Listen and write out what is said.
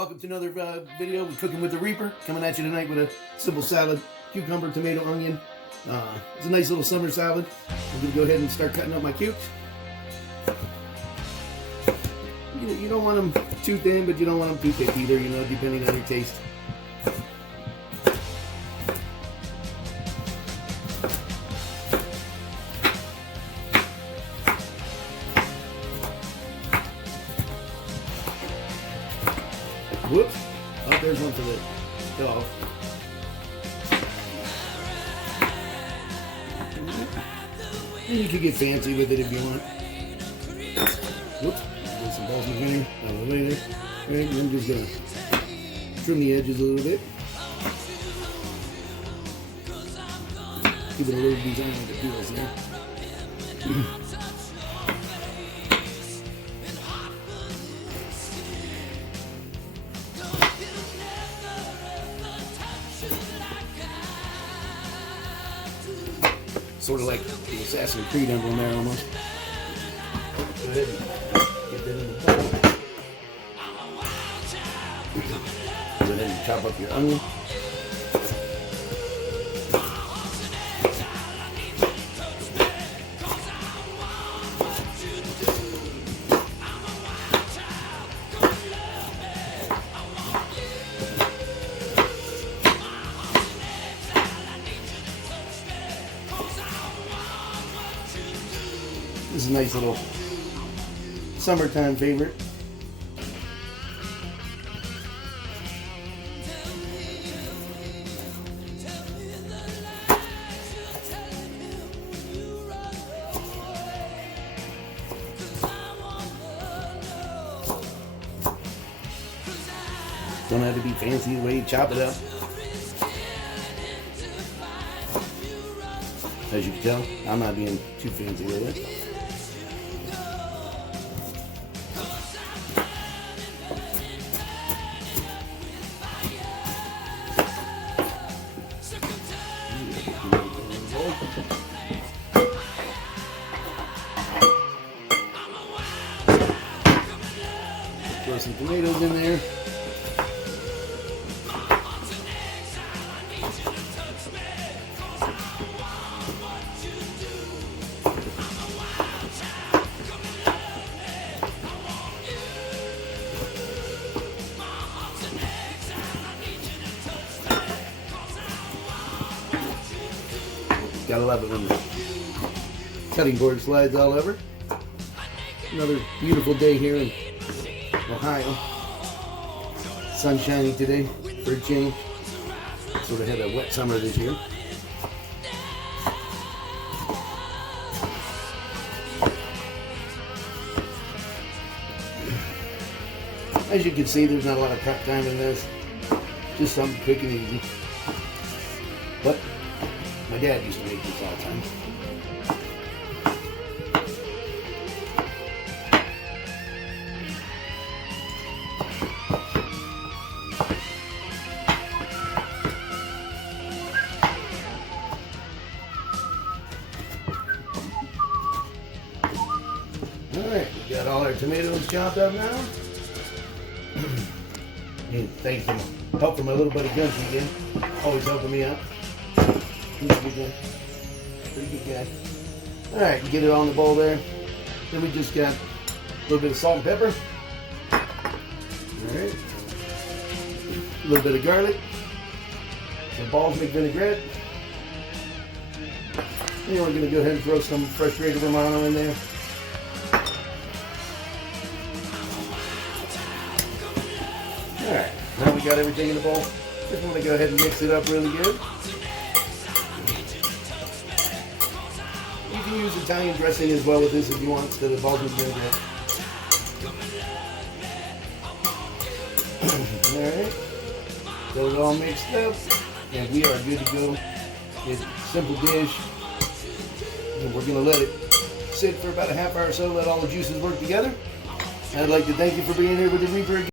Welcome to another video of Cooking with the Reaper. Coming at you tonight with a simple salad, cucumber, tomato, onion. It's a nice little summer salad. I'm going to go ahead and start cutting up my cubes. You don't want them too thin, but you don't want them too thick either, depending on your taste. Whoops. Oh, there's one for the dog. And you can get fancy with it if you want. Whoops. There's some balsamic vinegar out of the way there. Alright, and I'm just going to trim the edges a little bit. Give it a little design like it feels there. Sort of like the Assassin's Creed emblem there almost. Go ahead and get that in the bowl. Go ahead and chop up your onion. This is a nice little summertime favorite. Don't have to be fancy the way you chop it up. As you can tell, I'm not being too fancy with it. Throw some tomatoes in there. Gotta love it when the cutting board slides all over. Another beautiful day here in Ohio. Sun shining today for a change. Sort of had a wet summer this year. As you can see, there's not a lot of prep time in this. Just something quick and easy. But my dad used to make this all the time. Alright, we got all our tomatoes chopped up now. And thanks for help from my little buddy Gunsy again. Always helping me out. He's a good guy. Pretty good guy. Alright, you get it all in the bowl there. Then we just got a little bit of salt and pepper. Alright. A little bit of garlic. Some balsamic vinaigrette. And we're going to go ahead and throw some fresh grated Romano in there. Alright, now we got everything in the bowl. Just want to go ahead and mix it up really good. You can use Italian dressing as well with this if you want, instead of balsamic vinaigrette. Alright, got it all mixed up, and we are good to go. It's a simple dish, and we're going to let it sit for about a half hour or so, let all the juices work together. I'd like to thank you for being here with the Reaper again.